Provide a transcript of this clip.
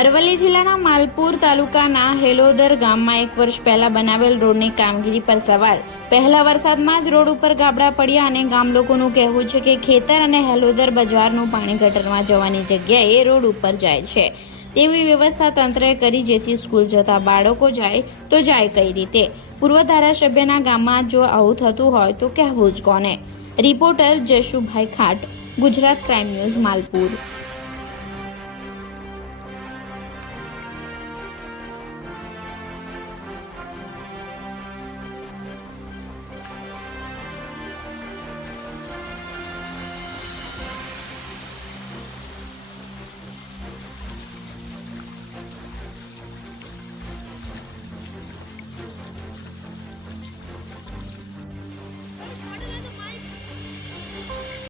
અરવલ્લી જિલ્લાના માલપુર તાલુકાના હેલોદર ગામમાં 1 વર્ષ પહેલા બનાવેલ રોડની કામગીરી પર સવાલ। પહેલા વરસાદમાં જ રોડ ઉપર ગાબડા પડ્યા અને ગામ લોકોનું કહેવું છે કે ખેતર અને હેલોદર બજારનું પાણી ગટરમાં જવાની જગ્યાએ રોડ ઉપર જાય છે, તેવી વ્યવસ્થા તંત્રએ કરી જેથી સ્કૂલ જતા બાળકો જાય તો જાય કઈ રીતે। પૂર્વ ધારાસભ્યના ગામમાં જો આવું થતું હોય તો કહેવું જ કોને। Reporter Jashubhai Khat, Gujarat crime news, Malpur.